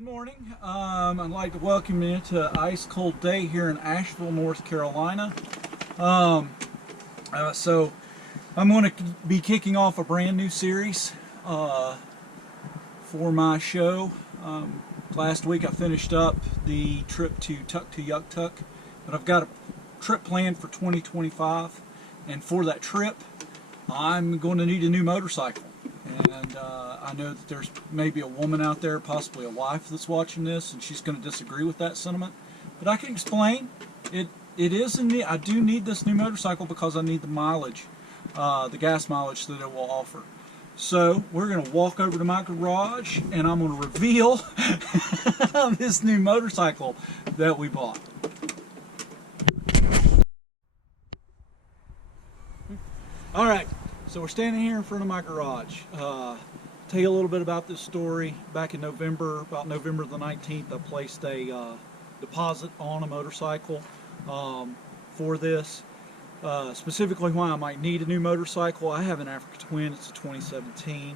Good morning. I'd like to welcome you to an ice cold day here in Asheville, North Carolina. So I'm going to be kicking off a brand new series for my show. Last week I finished up the trip to Tuck to Yuck Tuck, but I've got a trip planned for 2025, and for that trip I'm going to need a new motorcycle. And I know that there's maybe a woman out there, possibly a wife, that's watching this, and she's going to disagree with that sentiment. But I can explain. It is in me. I do need this new motorcycle because I need the mileage, the gas mileage that it will offer. So we're going to walk over to my garage, and I'm going to reveal this new motorcycle that we bought. All right. So we're standing here in front of my garage. Tell you a little bit about this story. Back in November, about November the 19th, I placed a deposit on a motorcycle for this. Specifically why I might need a new motorcycle. I have an Africa Twin. It's a 2017.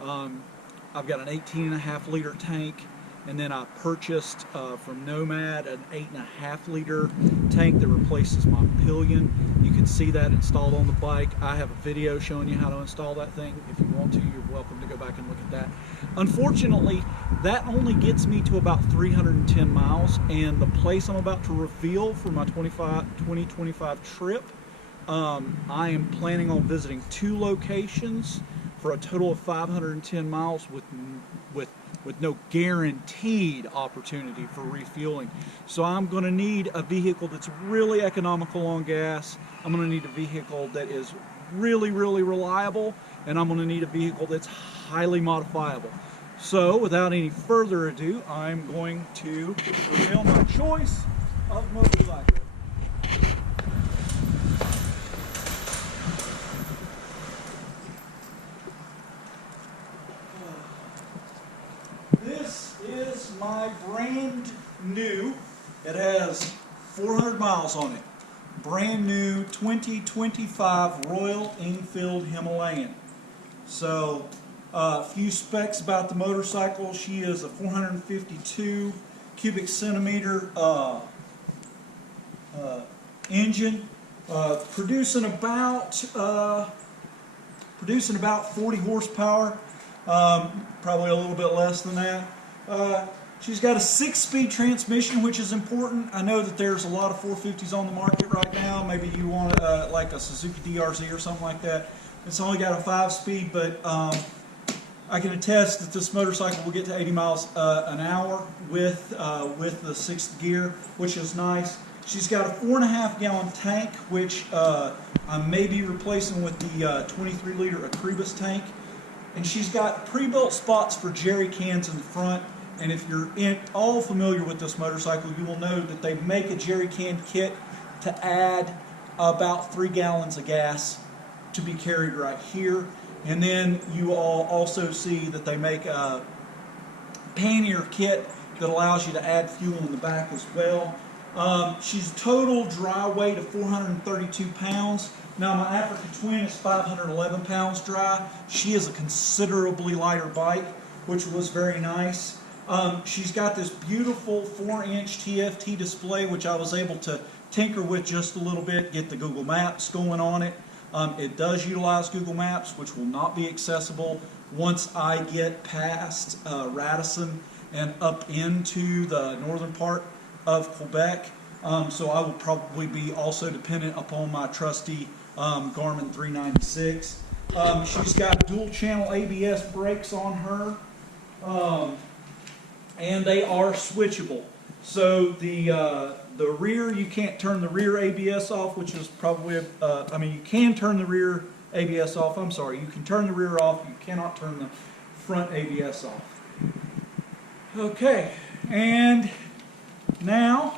I've got an 18.5 liter tank, and then I purchased from Nomad an 8.5 liter tank that replaces my pillion. You can see that installed on the bike. I have a video showing you how to install that thing. If you want to, you're welcome to go back and look at that. Unfortunately, that only gets me to about 310 miles, and the place I'm about to reveal for my 2025 trip, I am planning on visiting 2 locations for a total of 510 miles with no guaranteed opportunity for refueling. So I'm going to need a vehicle that's really economical on gas. I'm going to need a vehicle that is really, really reliable, and I'm going to need a vehicle that's highly modifiable. So without any further ado, I'm going to reveal my choice of motorcycle. This is my brand new, it has 400 miles on it, brand new 2025 Royal Enfield Himalayan. So a few specs about the motorcycle. She is a 452 cubic centimeter engine, producing about 40 horsepower. Probably a little bit less than that. She's got a 6-speed transmission, which is important. I know that there's a lot of 450s on the market right now. Maybe you want like a Suzuki DRZ or something like that. It's only got a 5-speed, but I can attest that this motorcycle will get to 80 miles an hour with the 6th gear, which is nice. She's got a 4.5 gallon tank, which I may be replacing with the 23 liter Akribus tank. And she's got pre-built spots for jerry cans in the front. And if you're all familiar with this motorcycle, you will know that they make a jerry can kit to add about 3 gallons of gas to be carried right here. And then you all also see that they make a pannier kit that allows you to add fuel in the back as well. She's total dry weight of 432 pounds. Now my Africa Twin is 511 pounds dry. She is a considerably lighter bike, which was very nice. She's got this beautiful 4-inch TFT display, which I was able to tinker with just a little bit, get the Google Maps going on it. It does utilize Google Maps, which will not be accessible once I get past Radisson and up into the northern part of Quebec. So I will probably be also dependent upon my trusty Garmin 396. She's got dual channel ABS brakes on her, and they are switchable. So the rear, you can't turn the rear ABS off, which is probably you can turn the rear ABS off. I'm sorry, you can turn the rear off, you cannot turn the front ABS off. Okay, and now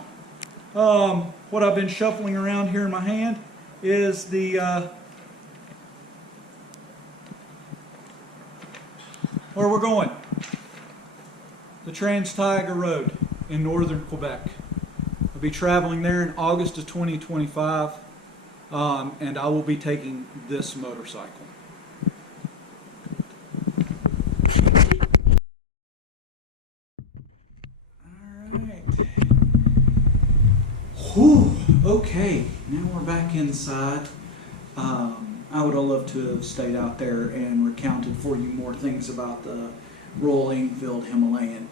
what I've been shuffling around here in my hand is the where we're going, the Trans-Taiga Road in northern Quebec. I'll be traveling there in August of 2025, and I will be taking this motorcycle. Okay, now we're back inside. I would have loved to have stayed out there and recounted for you more things about the Royal Enfield Himalayan.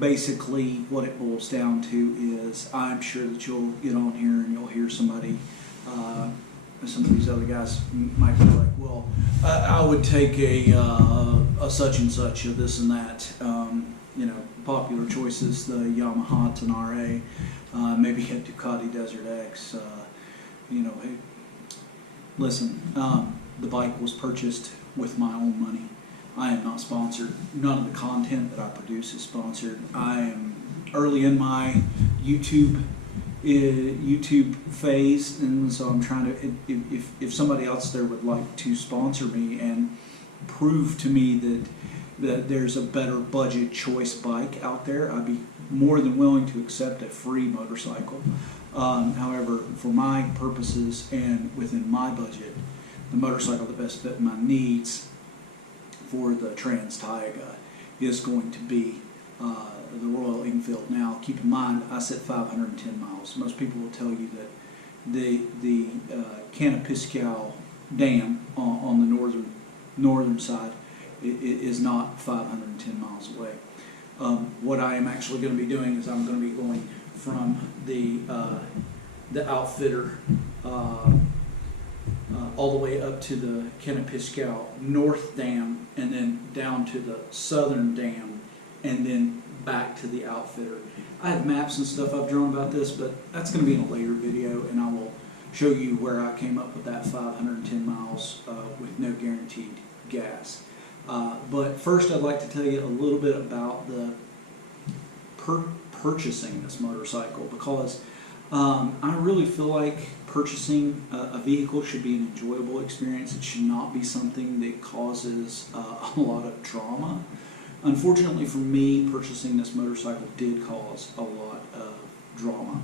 Basically, what it boils down to is I'm sure that you'll get on here and you'll hear somebody, some of these other guys might be like, well, I would take a such and such, of this and that. You know, popular choices, the Yamaha Tenere, maybe a Ducati Desert X. You know, hey, listen, the bike was purchased with my own money. I am not sponsored. None of the content that I produce is sponsored. I am early in my YouTube phase, and so I'm trying to, if somebody else there would like to sponsor me and prove to me that there's a better budget choice bike out there, I'd be more than willing to accept a free motorcycle. However, for my purposes and within my budget, the motorcycle that best fit my needs for the Trans Taiga is going to be the Royal Enfield. Now, keep in mind, I said 510 miles. Most people will tell you that the Canapiscau Dam on the northern side is not 510 miles away. What I am actually going to be doing is I'm going to be going from the outfitter all the way up to the Canapiscau North Dam, and then down to the southern dam, and then back to the outfitter. I have maps and stuff I've drawn about this, but that's going to be in a later video, and I will show you where I came up with that 510 miles with no guaranteed gas. But first, I'd like to tell you a little bit about the purchasing this motorcycle, because I really feel like purchasing a vehicle should be an enjoyable experience. It should not be something that causes a lot of drama. Unfortunately for me, purchasing this motorcycle did cause a lot of drama.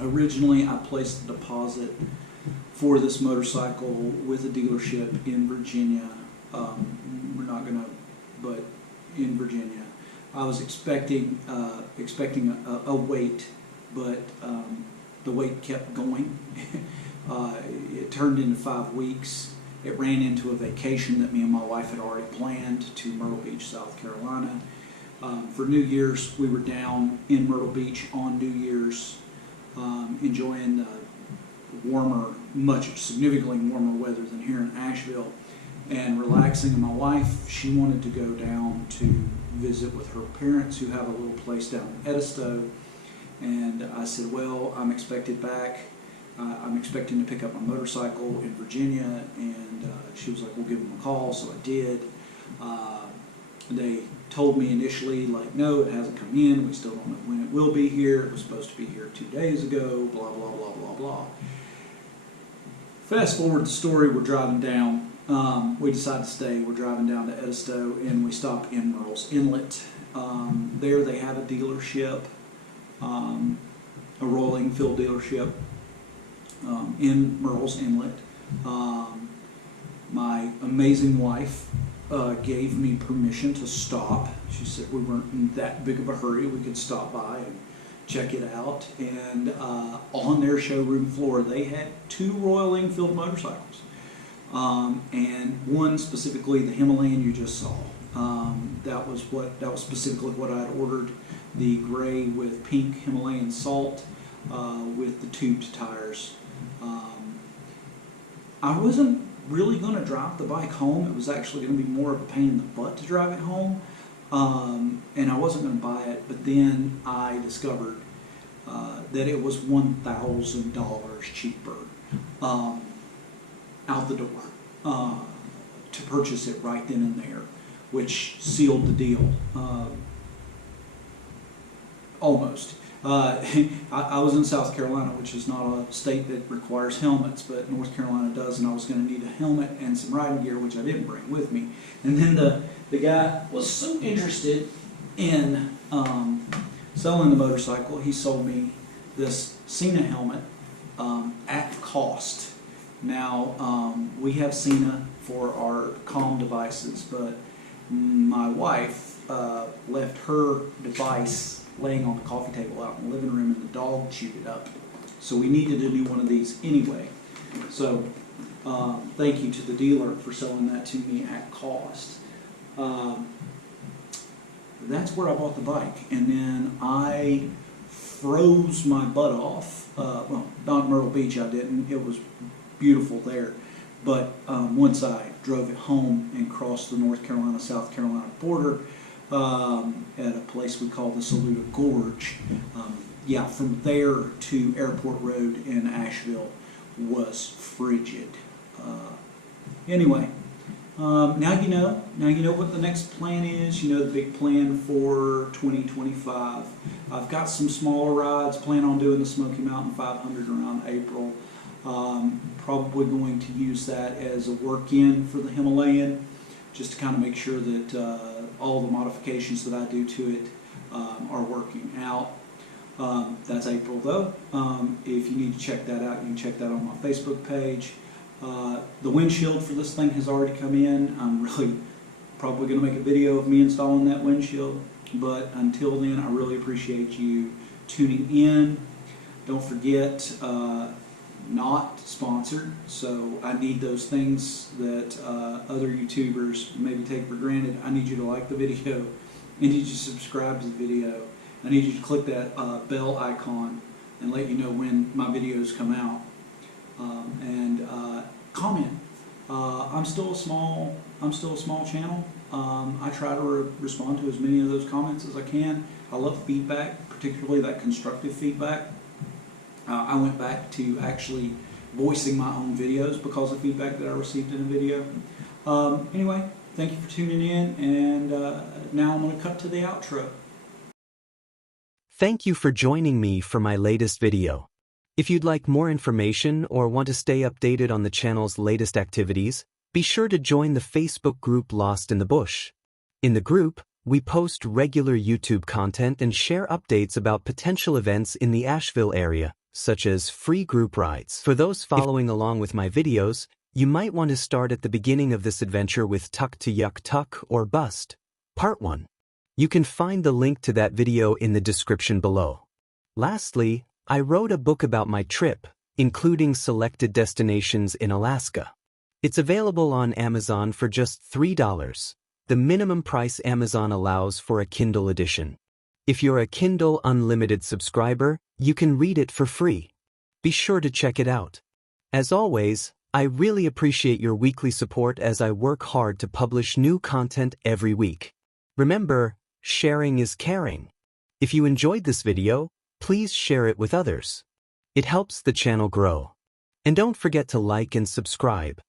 Originally, I placed a deposit for this motorcycle with a dealership in Virginia. We're not gonna, but in Virginia. I was expecting a wait, but the wait kept going. It turned into 5 weeks. It ran into a vacation that me and my wife had already planned to Myrtle Beach, South Carolina. For New Year's, we were down in Myrtle Beach on New Year's, enjoying the warmer, significantly warmer weather than here in Asheville, and relaxing. And my wife, she wanted to go down to visit with her parents, who have a little place down in Edisto. And I said, well, I'm expected back. I'm expecting to pick up my motorcycle in Virginia. And she was like, we'll give them a call. So I did. They told me initially, like, no, it hasn't come in. We still don't know when it will be here. It was supposed to be here 2 days ago, blah, blah, blah, blah, blah. Fast forward the story, we're driving down. We decide to stay. We're driving down to Edisto, and we stop in Murrells Inlet. There they have a dealership, a Royal Enfield dealership in Murrells Inlet. My amazing wife gave me permission to stop. She said we weren't in that big of a hurry. We could stop by and check it out. And on their showroom floor, they had 2 Royal Enfield motorcycles. And one specifically, the Himalayan you just saw. That was specifically what I had ordered. The gray with pink Himalayan salt with the tubed tires. I wasn't really going to drive the bike home. It was actually going to be more of a pain in the butt to drive it home. And I wasn't going to buy it, but then I discovered that it was $1,000 cheaper out the door to purchase it right then and there, which sealed the deal. Almost. I was in South Carolina, which is not a state that requires helmets, but North Carolina does, and I was going to need a helmet and some riding gear, which I didn't bring with me. And then the guy was so interested in selling the motorcycle, he sold me this Cena helmet at cost. Now, we have Cena for our comm devices, but my wife left her device laying on the coffee table out in the living room, and the dog chewed it up. So we needed a new one of these anyway. So thank you to the dealer for selling that to me at cost. That's where I bought the bike, and then I froze my butt off. Well, not Myrtle Beach, I didn't. It was beautiful there. But once I drove it home and crossed the North Carolina-South Carolina border at a place we call the Saluda Gorge, yeah, from there to Airport Road in Asheville was frigid. Anyway, now you know. Now you know what the next plan is. You know the big plan for 2025. I've got some smaller rides. Plan on doing the Smoky Mountain 500 around April. Probably going to use that as a work-in for the Himalayan, just to kind of make sure that all the modifications that I do to it are working out. That's April though. If you need to check that out, you can check that on my Facebook page. The windshield for this thing has already come in. I'm really probably going to make a video of me installing that windshield, but until then, I really appreciate you tuning in. Don't forget, not sponsored, so I need those things that other YouTubers maybe take for granted. I need you to like the video. I need you to subscribe to the video. I need you to click that bell icon and let you know when my videos come out. And comment. I'm still a small channel. I try to respond to as many of those comments as I can. I love feedback, particularly that constructive feedback. I went back to actually voicing my own videos because of feedback that I received in a video. Anyway, thank you for tuning in, and now I'm going to cut to the outro. Thank you for joining me for my latest video. If you'd like more information or want to stay updated on the channel's latest activities, be sure to join the Facebook group Lost in the Bush. In the group, we post regular YouTube content and share updates about potential events in the Asheville area, such as free group rides. For those following along with my videos, you might want to start at the beginning of this adventure with Tuck to Yuck Tuck or Bust, Part 1. You can find the link to that video in the description below. Lastly, I wrote a book about my trip, including selected destinations in Alaska. It's available on Amazon for just $3, the minimum price Amazon allows for a Kindle edition. If you're a Kindle Unlimited subscriber, you can read it for free. Be sure to check it out. As always, I really appreciate your weekly support as I work hard to publish new content every week. Remember, sharing is caring. If you enjoyed this video, please share it with others. It helps the channel grow. And don't forget to like and subscribe.